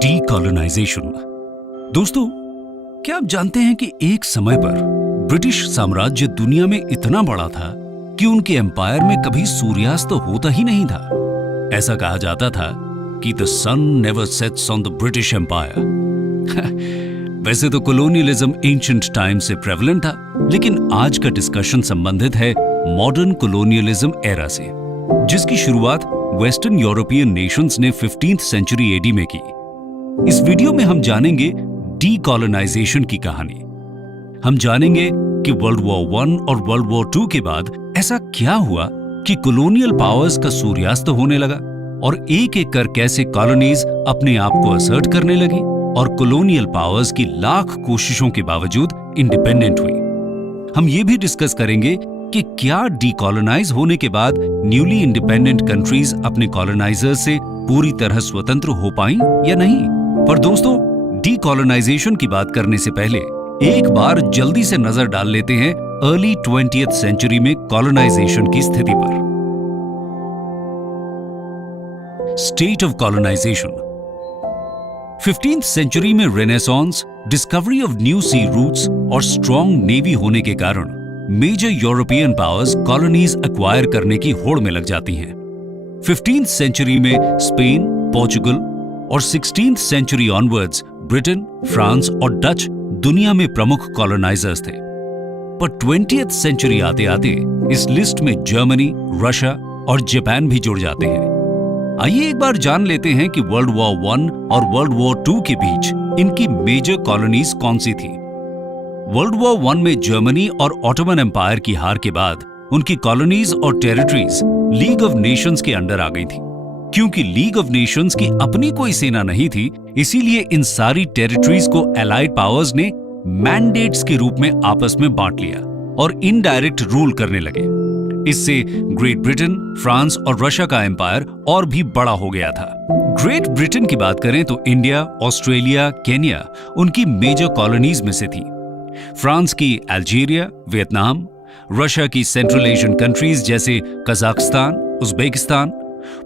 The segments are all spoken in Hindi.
डीकॉलोनाइजेशन। दोस्तों, क्या आप जानते हैं कि एक समय पर ब्रिटिश साम्राज्य दुनिया में इतना बड़ा था कि उनके एम्पायर में कभी सूर्यास्त होता ही नहीं था। ऐसा कहा जाता था कि the sun never sets on the British empire. वैसे तो कोलोनियलिज्म एंशिएंट टाइम से प्रेवलेंट था, लेकिन आज का डिस्कशन संबंधित है मॉडर्न कोलोनियलिज्म एरा से, जिसकी शुरुआत वेस्टर्न यूरोपियन नेशंस ने 15th सेंचुरी एडी में की। इस वीडियो में हम जानेंगे डीकॉलोनाइजेशन की कहानी। हम जानेंगे कि वर्ल्ड वॉर 1 और वर्ल्ड वॉर 2 के बाद ऐसा क्या हुआ कि कोलोनियल पावर्स का सूर्यास्त होने लगा और एक एक कर कैसे कॉलोनीज अपने आप को असर्ट करने लगी और कोलोनियल पावर्स की लाख कोशिशों के बावजूद इंडिपेंडेंट हुई। हम ये भी डिस्कस करेंगे कि क्या डीकॉलोनाइज होने के बाद न्यूली इंडिपेंडेंट कंट्रीज अपने कॉलोनाइजर्स से पूरी तरह स्वतंत्र हो पाई या नहीं। पर दोस्तों, डीकॉलोनाइजेशन की बात करने से पहले एक बार जल्दी से नजर डाल लेते हैं अर्ली 20th सेंचुरी में कॉलोनाइजेशन की स्थिति पर। State of colonization. 15th century में renaissance, discovery of new sea routes और स्ट्रॉन्ग नेवी होने के कारण major European powers colonies acquire करने की होड़ में लग जाती हैं। 15th सेंचुरी में स्पेन, पोर्चुगल और 16th century onwards Britain, France और डच दुनिया में प्रमुख कॉलोनाइजर्स थे। पर 20th सेंचुरी आते आते इस लिस्ट में जर्मनी, रशिया और जापान भी जुड़ जाते हैं। आइए एक बार जान लेते हैं कि वर्ल्ड वॉर 1 और वर्ल्ड वॉर 2 के बीच इनकी मेजर कॉलोनीज कौन सी थी। वर्ल्ड वॉर 1 में जर्मनी और ऑटोमन एम्पायर की हार के बाद उनकी कॉलोनीज और टेरिटरीज लीग ऑफ नेशंस के अंडर आ गई थी। क्योंकि लीग ऑफ नेशंस की अपनी कोई सेना नहीं थी, इसीलिए इन सारी टेरिटरीज को एलाइड पावर्स ने मैंडेट्स के रूप में आपस में बांट लिया और इनडायरेक्ट रूल करने लगे। इससे ग्रेट ब्रिटेन, फ्रांस और रशिया का एम्पायर और भी बड़ा हो गया था। ग्रेट ब्रिटेन की बात करें तो इंडिया, ऑस्ट्रेलिया, केन्या उनकी मेजर कॉलोनीज में से थी। फ्रांस की अल्जीरिया, वियतनाम, रशिया की सेंट्रल एशियन कंट्रीज जैसे कजाकिस्तान, उज्बेकिस्तान,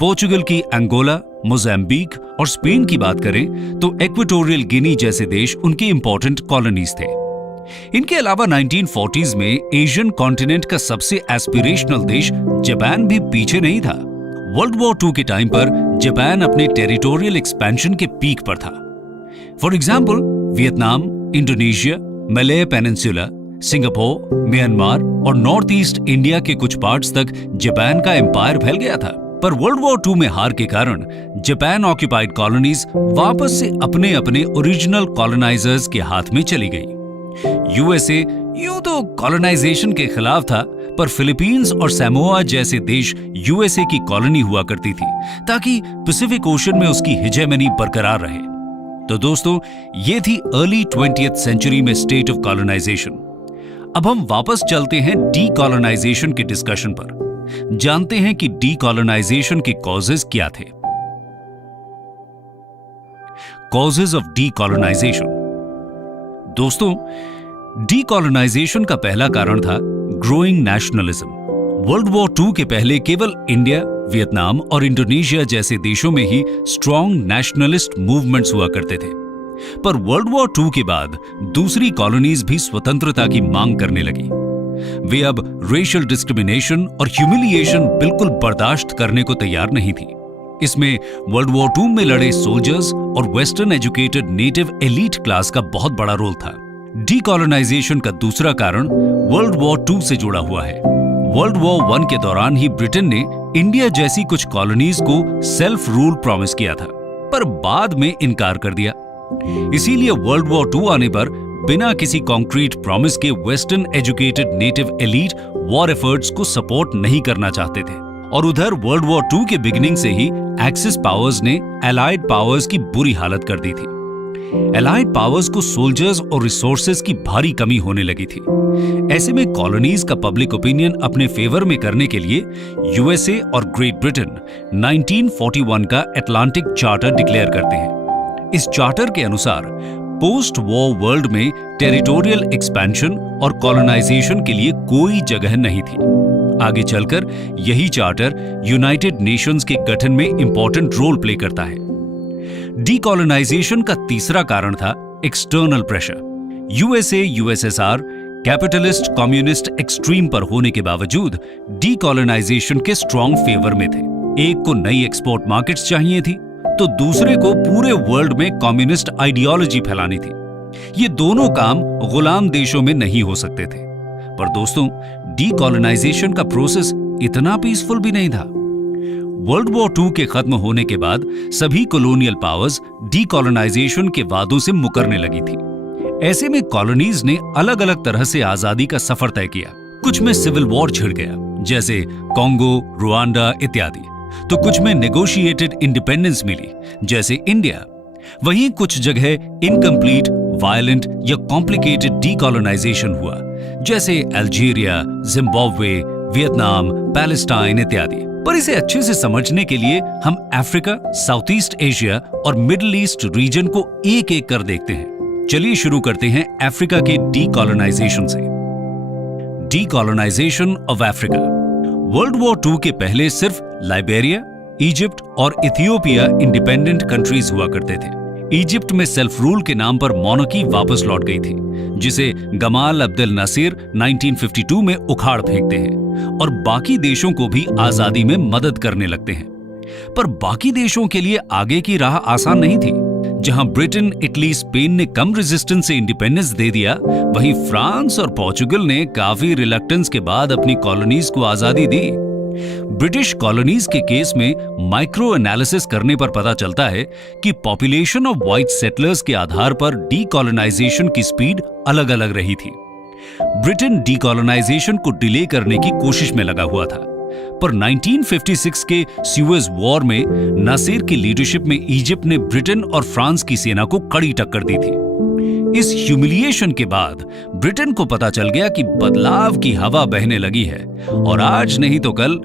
पोर्चुगल की अंगोला, मोजाम्बिक और स्पेन की बात करें तो इक्वेटोरियल गिनी जैसे देश उनके इंपॉर्टेंट कॉलोनीज थे। इनके अलावा 1940s में एशियन कॉन्टिनेंट का सबसे एस्पिरेशनल देश जापान भी पीछे नहीं था। वर्ल्ड वॉर 2 के टाइम पर जापान अपने टेरिटोरियल एक्सपेंशन के पीक पर था। For example, Vietnam, Indonesia, Malay peninsula, Singapore, Myanmar और नॉर्थ ईस्ट इंडिया के कुछ पार्ट्स तक जापान का एम्पायर फैल गया था। पर वर्ल्ड वॉर 2 में हार के कारण जापान ऑक्युपाइड कॉलोनीज वापस से अपने अपने ओरिजिनल कॉलोनाइजर्स के हाथ में चली गई। यूएसए यूं तो कॉलोनाइजेशन के खिलाफ था, पर फिलीपींस और सैमोआ जैसे देश यूएसए की कॉलोनी हुआ करती थी ताकि पैसिफिक ओशन में उसकी हिजेमनी बरकरार रहे। तो दोस्तों, ये थी अर्ली 20th सेंचुरी में स्टेट ऑफ कॉलोनाइजेशन। अब हम वापस चलते हैं डीकॉलोनाइजेशन के डिस्कशन पर, जानते हैं कि डीकॉलोनाइजेशन के कॉजेज क्या थे। Causes of decolonization. दोस्तों, डीकॉलोनाइजेशन का पहला कारण था ग्रोइंग नेशनलिज्म। वर्ल्ड वॉर 2 के पहले केवल इंडिया, वियतनाम और इंडोनेशिया जैसे देशों में ही स्ट्रॉन्ग नेशनलिस्ट मूवमेंट्स हुआ करते थे। पर वर्ल्ड वॉर 2 के बाद दूसरी कॉलोनीज भी स्वतंत्रता की मांग करने लगी। वे अब रेशियल डिस्क्रिमिनेशन और ह्यूमिलिएशन बिल्कुल बर्दाश्त करने को तैयार नहीं थी। इसमें वर्ल्ड वॉर 2 में लड़े सोल्जर्स और western educated native elite class का बहुत बड़ा रोल था। डीकॉलोनाइजेशन का दूसरा कारण वर्ल्ड वॉर 2 से जुड़ा हुआ है। वर्ल्ड वॉर 1 के दौरान ही ब्रिटेन ने इंडिया जैसी कुछ कॉलोनीज को सेल्फ रूल प्रॉमिस किया था, पर बाद में इनकार कर दिया। इसीलिए वर्ल्ड वॉर 2 आने पर बिना किसी कॉन्क्रीट प्रॉमिस के western educated native elite war efforts को सपोर्ट नहीं करना चाहते थे। और उधर वर्ल्ड वॉर 2 के बिगिनिंग से ही एक्सिस पावर्स ने एलाइड पावर्स की बुरी हालत कर दी थी। एलाइड पावर्स को सोल्जर्स और रिसोर्सेज की भारी कमी होने लगी थी। ऐसे में कॉलोनीज का पब्लिक ओपिनियन अपने फेवर में करने के लिए यूएसए और ग्रेट ब्रिटेन 1941 का अटलांटिक चार्टर डिक्लेयर करते हैं। इस चार्टर के अनुसार पोस्ट वॉर वर्ल्ड में टेरिटोरियल एक्सपेंशन और कॉलोनाइजेशन के लिए कोई जगह नहीं थी। आगे चलकर यही चार्टर यूनाइटेड नेशंस के गठन में इंपॉर्टेंट रोल प्ले करता है। डीकॉलोनाइजेशन का तीसरा कारण था external pressure. USA, USSR capitalist communist extreme पर होने के बावजूद डीकॉलोनाइजेशन के स्ट्रॉन्ग फेवर में थे। एक को नई एक्सपोर्ट मार्केट्स चाहिए थी, तो दूसरे को पूरे वर्ल्ड में कम्युनिस्ट आइडियोलॉजी फैलानी थी। ये दोनों काम गुलाम देशों में नहीं हो सकते थे। पर दोस्तों, डीकॉलोनाइजेशन का प्रोसेस इतना पीसफुल भी नहीं था। वर्ल्ड वॉर II के खत्म होने के बाद सभी कॉलोनियल पावर्स डीकॉलोनाइजेशन के वादों से मुकरने लगी थी। ऐसे में कॉलोनीज ने अलग अलग तरह से आजादी का सफर तय किया। कुछ में सिविल वॉर छिड़ गया, जैसे कॉन्गो, रुआंडा इत्यादि, तो कुछ में नेगोशिएटेड इंडिपेंडेंस मिली, जैसे इंडिया। वहीं कुछ जगह इनकम्प्लीट, वायलेंट या कॉम्प्लिकेटेड डीकॉलोनाइजेशन हुआ, जैसे अल्जीरिया, जिम्बाब्वे, वियतनाम, पैलेस्टाइन इत्यादि। पर इसे अच्छे से समझने के लिए हम अफ्रीका, साउथ ईस्ट एशिया और मिडिल ईस्ट रीजन को एक एक कर देखते हैं। चलिए शुरू करते हैं अफ्रीका के डीकॉलोनाइजेशन से। Decolonization of Africa. World war II के पहले सिर्फ लाइबेरिया, इजिप्ट और इथियोपिया इंडिपेंडेंट कंट्रीज हुआ करते थे। इजिप्ट में सेल्फ रूल के नाम पर मोनार्की वापस लौट गई थी, जिसे गमाल अब्देल नासिर 1952 में उखाड़ फेंकते हैं और बाकी देशों को भी आजादी में मदद करने लगते हैं। पर बाकी देशों के लिए आगे की राह आसान नहीं थी। जहां ब्रिटेन, इटली, स्पेन ने कम रेजिस्टेंस से इंडिपेंडेंस दे दिया, वहीं फ्रांस और पोर्चुगल ने काफी रिलक्टेंस के बाद अपनी कॉलोनीज को आजादी दी। ब्रिटिश कॉलोनीज के केस में माइक्रो एनालिसिस करने पर पता चलता है कि पॉपुलेशन ऑफ व्हाइट सेटलर्स के आधार पर डीकॉलोनाइजेशन की स्पीड अलग अलग रही थी। ब्रिटेन डीकॉलोनाइजेशन को डिले करने की कोशिश में लगा हुआ था, पर 1956 के सुएज वॉर में नासिर की लीडरशिप में इजिप्ट ने ब्रिटेन और फ्रांस की सेना को कड़ी टक्कर दी थी। इस ह्यूमिलिएशन के बाद ब्रिटेन को पता चल गया कि बदलाव की हवा बहने लगी है और आज नहीं तो कल